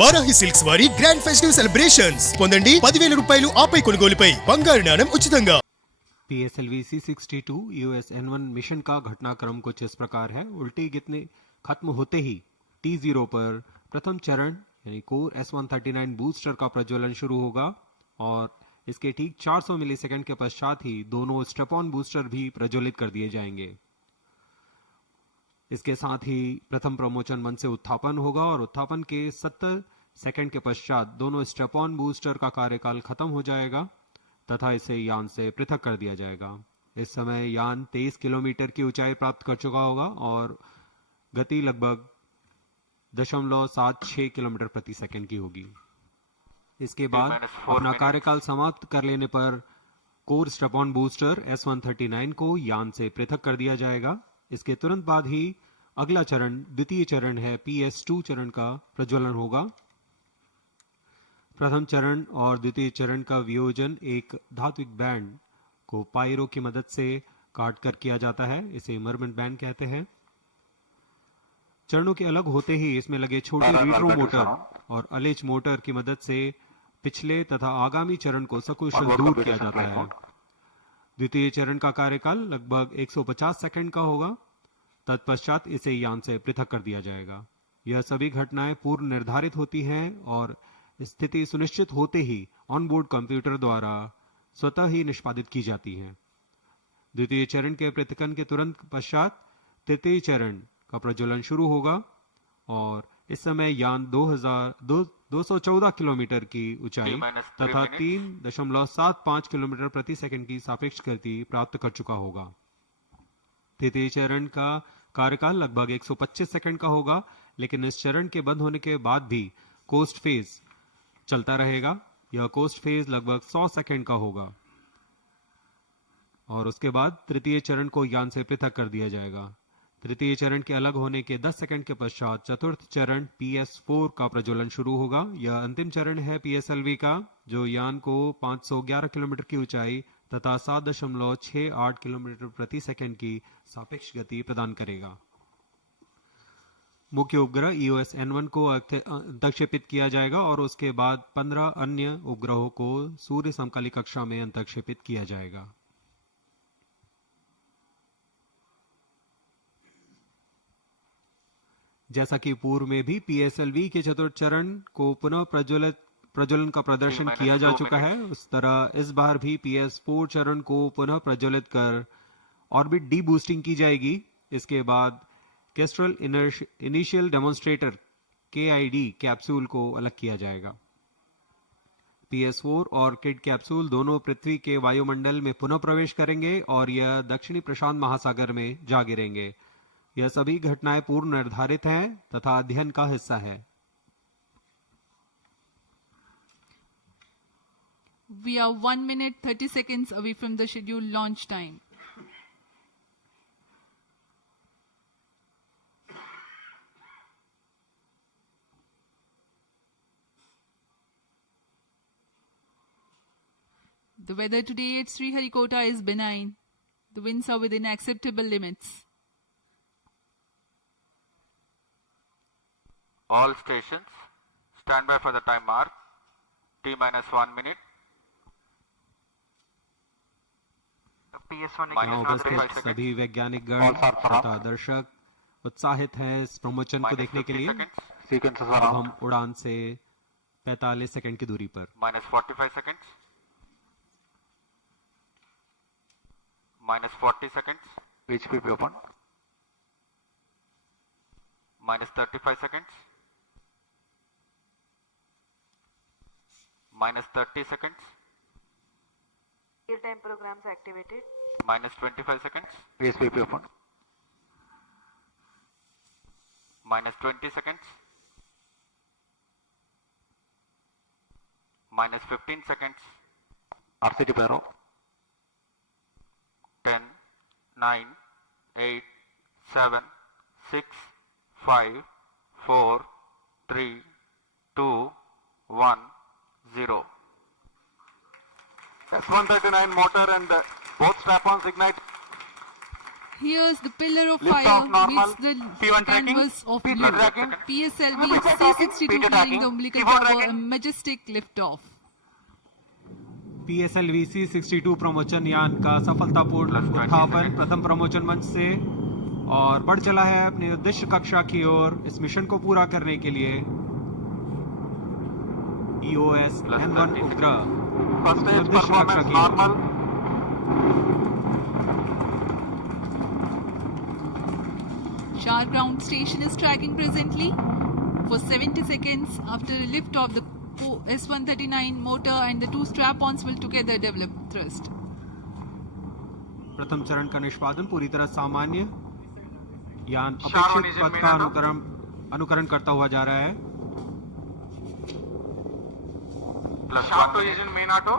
Varahi silks వారి grand festive celebrations పొందండి 10,000 రూపాయలు ఆపై కొనుగోలుపై బంగారు నాణెం ఉచితంగా। PSLV C62 US N1 mission का घटनाक्रम कुछ इस प्रकार है। उल्टी गिनती खत्म होते ही T0 पर प्रथम चरण यानी कोर S139 बूस्टर का प्रज्वलन शुरू होगा और इसके ठीक 400 मिलीसेकंड के पश्चात ही दोनों स्ट्रेप-ऑन बूस्टर भी प्रज्वलित कर दिए जाएंगे। इसके साथ ही प्रथम प्रमोचन मंच से उत्थापन होगा और उत्थापन के 70 सेकंड के पश्चात दोनों स्ट्रेप-ऑन बूस्टर का कार्यकाल खत्म हो जाएगा तथा इसे यान से पृथक कर दिया जाएगा। इस समय यान 23 किलोमीटर की ऊंचाई प्राप्त कर चुका होगा और गति लगभग 0.76 किलोमीटर प्रति सेकंड की होगी। इसके बाद अपना कार्यकाल समाप्त कर लेने पर कोर स्ट्रेप-ऑन बूस्टर S139 को यान से पृथक कर दिया जाएगा। इसके तुरंत बाद ही अगला चरण द्वितीय चरण है PS2 चरण का प्रज्वलन होगा। प्रथम चरण और द्वितीय चरण का वियोजन एक धात्विक बैंड को पायरो की मदद से काट कर किया जाता है, इसे मरमेंट बैंड कहते हैं। चरणों के अलग होते ही इसमें लगे छोटे रीट्रो मोटर और अलेच मोटर की मदद से पिछले तथा आगामी चरण को सकुशल दूर किया जाता है। द्वितीय चरण का कार्यकाल लगभग 150 सेकंड का होगा। तत्पश्चात इसे यान से पृथक कर दिया जाएगा। यह सभी घटनाएं पूर्व निर्धारित होती हैं और स्थिति सुनिश्चित होते ही ऑनबोर्ड कंप्यूटर द्वारा स्वतः ही निष्पादित की जाती हैं। द्वितीय चरण के पृथकन के तुरंत पश्चात तृतीय चरण का प्रज्वलन शुरू होगा और इस समय यान 214 किलोमीटर की ऊंचाई तथा 3.75 किलोमीटर प्रति सेकंड की सापेक्ष गति प्राप्त कर चुका होगा। तृतीय चरण का कार्यकाल लगभग 125 सेकंड का होगा, लेकिन इस चरण के बंद होने के बाद भी कोस्ट फेज चलता रहेगा। यह कोस्ट फेज लगभग 100 सेकंड का होगा और उसके बाद तृतीय चरण को यान से पृथक कर दिया जाएगा। तृतीय चरण के अलग होने के 10 सेकंड के पश्चात चतुर्थ चरण PS4 का प्रज्वलन शुरू होगा। यह अंतिम चरण है PSLV का, जो यान को 511 किलोमीटर की ऊंचाई तथा 7.68 किलोमीटर प्रति सेकंड की सापेक्ष गति प्रदान करेगा। मुख्य उपग्रह EOS N1 को अंतक्षेपित किया जाएगा और उसके बाद 15 अन्य उपग्रहों को सूर्य समकाली कक्षा में अंतक्षेपित किया जाएगा। जैसा कि पूर्व में भी PSLV के चतुर्थ चरण को पुनः प्रज्वलन का प्रदर्शन किया जा चुका है, उस तरह इस बार भी PS4 चरण को पुनः प्रज्वलित कर ऑर्बिट डी बूस्टिंग की जाएगी। इसके बाद Kestrel initial demonstrator KID capsule को अलग किया जाएगा। PS4 और किड कैप्सूल दोनों पृथ्वी के वायुमंडल में पुनः प्रवेश करेंगे और यह दक्षिणी प्रशांत महासागर में जा गिरेंगे। यह सभी घटनाएं पूर्व निर्धारित हैं तथा अध्ययन का हिस्सा है। We are 1 minute 30 seconds away from the scheduled launch time. The weather today at Sriharikota is benign. The winds are within acceptable limits. All stations, stand by for the time mark, T-1 minute. यहाँ उपस्थित सभी वैज्ञानिक गण तथा दर्शक उत्साहित हैं इस प्रमोचन को देखने के लिए। अब हम उड़ान से 45 सेकंड की दूरी पर -45 seconds, -40 seconds, HPP open, -35 seconds, -30 seconds, real-time programs activated, -25 seconds, HPP open, -20 seconds, -15 seconds, RCT pyro, 10, 9, 8, 7, 6, 5, 4, 3, 2, 1, 0. S139 motor and both strap-ons ignite. Here's the pillar of Lift fire off normal. meets the P1 tracking. canvas of P2 blue. tracking. PSLV P2 tracking. C62 P2 clearing tracking. the umbilical P4 tower, a tracking. majestic liftoff. PSLV C62 प्रमोचन यान का सफलतापूर्ण उत्थापन प्रथम प्रमोचन मंच से और बढ़ चला है अपने उद्देश्य कक्षा की ओर इस मिशन को पूरा करने के लिए। EOS M1 उपग्रह First stage उद्देश्य कक्षा performance की ओर। normal. Shar ground station is tracking presently. For 70 seconds after lift off, the S139 motor and the two strap-ons will together develop thrust. प्रथम चरण का निष्पादन पूरी तरह सामान्य, यान Shar one अपेक्षित engine पथ main का auto. अनुकरण करता हुआ जा रहा है। Plus Shar 2 engine main auto.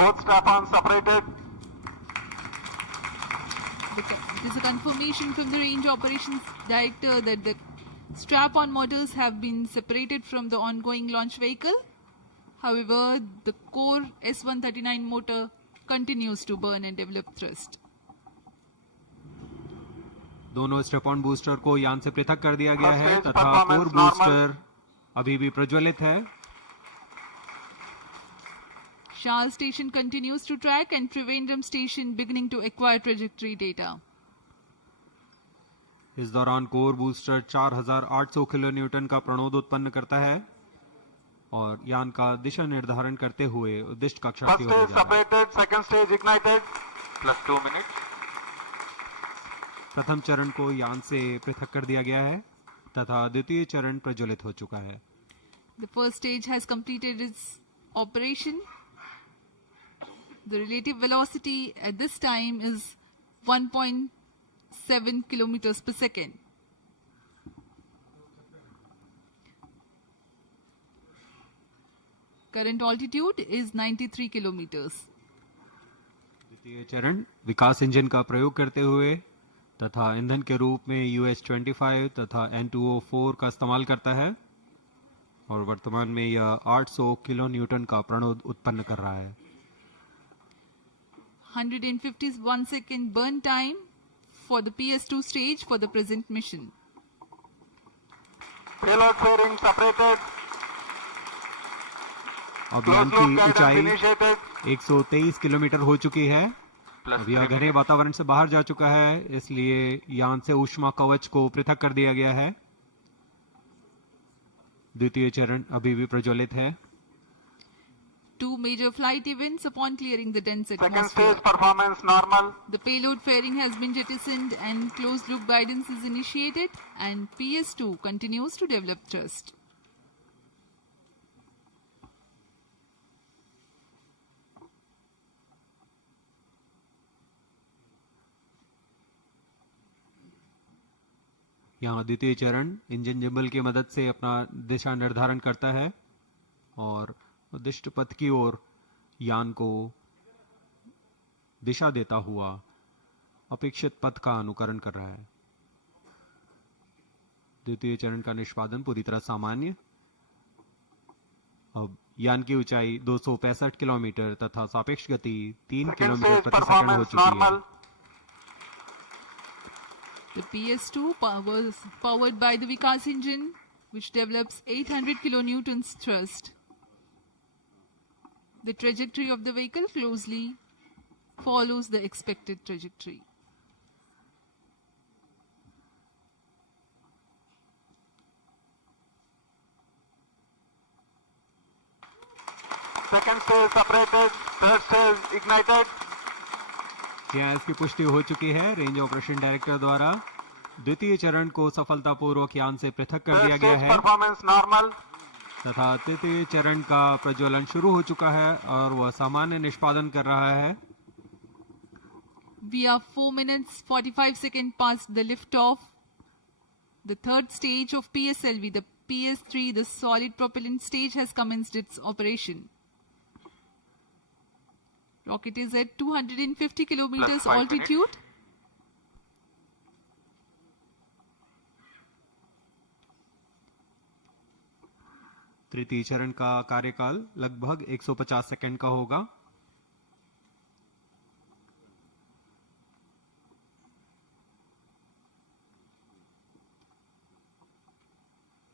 Both strap-ons separated. There's a confirmation from the range operations director that the strap-on motors have been separated from the ongoing launch vehicle. However, the core S139 motor continues to burn and develop thrust. दोनों step on booster को यान से पृथक कर दिया गया है First stage तथा कोर performance normal. बूस्टर अभी भी प्रज्वलित है। Shah station continues to track and Trivandrum station beginning to acquire trajectory data. इस दौरान कोर बूस्टर 4800 किलो न्यूटन का प्रणोद उत्पन्न करता है और यान का दिशा निर्धारण करते हुए उद्दिष्ट कक्षा First की ओर stage जा रहा है। separated, second stage ignited. Plus 2 minutes. प्रथम चरण को यान से पृथक कर दिया गया है तथा द्वितीय चरण प्रज्वलित हो चुका है। The first stage has completed its operation. The relative velocity at this time is 1.7 kilometers per second. Current altitude is 93 kilometers. द्वितीय चरण विकास इंजन का प्रयोग करते हुए तथा ईंधन के रूप में US-25 तथा N2O4 का इस्तेमाल करता है और वर्तमान में यह 800 किलो न्यूटन का प्रणोद उत्पन्न कर रहा है। 151 second burn time for the PS2 stage for the present mission. Payload fairing separated. अब यान Close loop की guidance ऊंचाई initiated. 123 किलोमीटर हो चुकी है। Plus अब यह 3 घने वातावरण से बाहर जा चुका है, इसलिए यान से ऊष्मा कवच को पृथक कर दिया गया है। द्वितीय चरण अभी भी प्रज्वलित है। Two major flight events upon clearing the dense Second atmosphere. stage performance normal. The payload fairing has been jettisoned and closed loop guidance is initiated and PS2 continues to develop thrust. यहाँ द्वितीय चरण engine gimbal की मदद से अपना दिशा निर्धारण करता है और उद्दिष्ट पथ की ओर यान को दिशा देता हुआ अपेक्षित पथ का अनुकरण कर रहा है। द्वितीय चरण का निष्पादन पूरी तरह सामान्य। अब यान की ऊंचाई 265 किलोमीटर तथा सापेक्ष गति 3 Second किलोमीटर stage प्रति सेकंड हो performance चुकी है। normal. The PS2 was powered by the Vikas engine, which develops 800 kilonewtons thrust. The trajectory of the vehicle closely follows the expected trajectory. Second stage separated, third stage ignited. यहाँ इसकी पुष्टि हो चुकी है range operation director द्वारा। द्वितीय चरण को सफलतापूर्वक यान से पृथक कर Third दिया गया stage है performance normal. तथा तृतीय चरण का प्रज्वलन शुरू हो चुका है और वह सामान्य निष्पादन कर रहा है। We are 4 minutes 45 seconds past the liftoff. The third stage of PSLV, the PS3, the solid propellant stage, has commenced its operation. Rocket is at 250 kilometers 5 altitude. तृतीय चरण का कार्यकाल लगभग 150 सेकंड का होगा।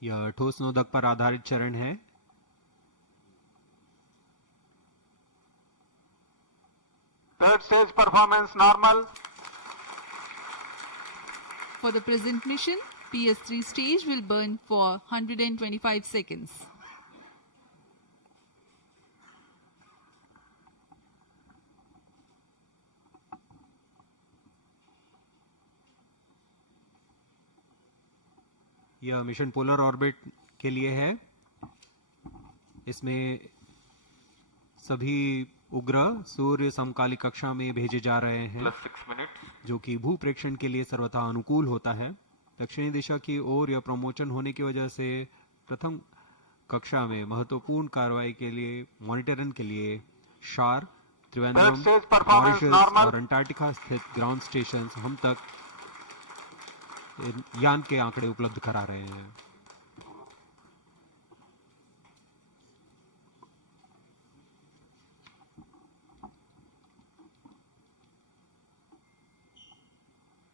यह ठोस नोदक पर आधारित चरण है। Third stage performance normal. For the present mission, PS3 stage will burn for 125 seconds. यह मिशन पोलर ऑर्बिट के लिए है। इसमें सभी उपग्रह सूर्य समकालिक कक्षा में भेजे जा रहे हैं, Plus 6 minutes. जो कि भू प्रेक्षण के लिए सर्वथा अनुकूल होता है। दक्षिणी दिशा की ओर यह प्रमोशन होने की वजह से प्रथम कक्षा में महत्वपूर्ण कार्रवाई के लिए मॉनिटरिंग के लिए शार, Trivandrum, Third stage performance Mauritius normal. और अंटार्कटिका स्थित ग्राउंड स्टेशन हम तक यान के आंकड़े उपलब्ध करा रहे हैं।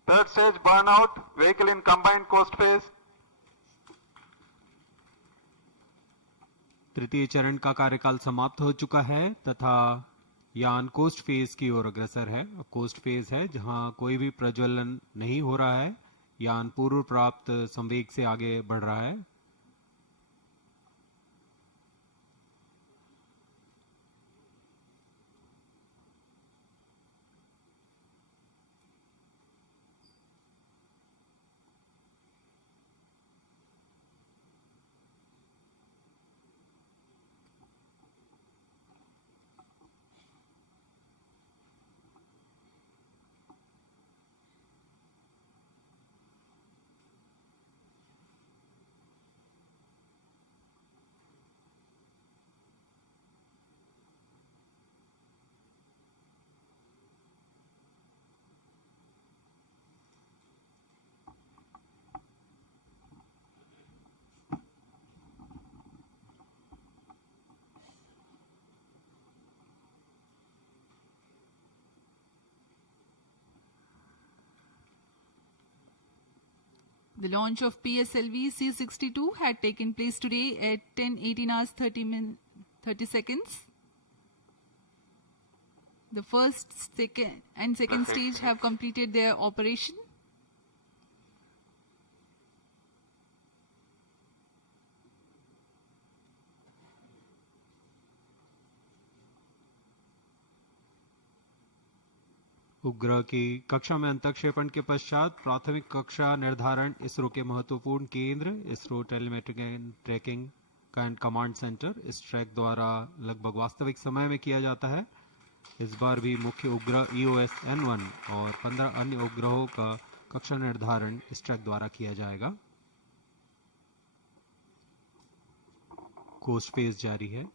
Third stage burnout. Vehicle in combined coast phase. तृतीय चरण का कार्यकाल समाप्त हो चुका है तथा यान कोस्ट फेज की ओर अग्रसर है। कोस्ट फेज है जहां कोई भी प्रज्वलन नहीं हो रहा है। यान पूर्व प्राप्त संवेग से आगे बढ़ रहा है। The launch of PSLV C-62 had taken place today at 10:18 hours 30 seconds. The first, second and second stage have completed their operation. उपग्रह की कक्षा में अंतक्षेपण के पश्चात प्राथमिक कक्षा निर्धारण इसरो के महत्वपूर्ण केंद्र ISRO telemetric and tracking and command centre इस ट्रैक द्वारा लगभग वास्तविक समय में किया जाता है। इस बार भी मुख्य उपग्रह EOS N1 और 15 अन्य उपग्रहों का कक्षा निर्धारण इस ट्रैक द्वारा किया जाएगा। कोस्ट फेज जारी है।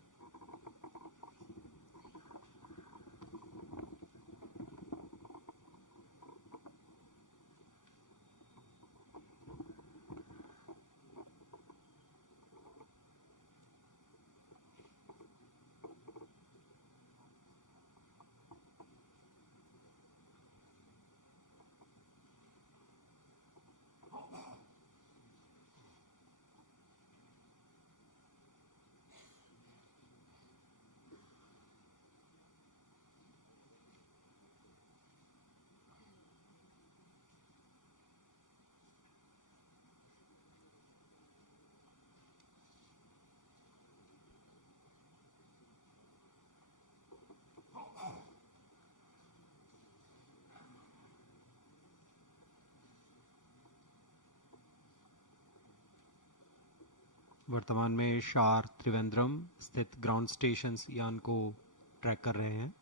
वर्तमान में शार त्रिवेंद्रम स्थित ग्राउंड स्टेशन यान को ट्रैक कर रहे हैं।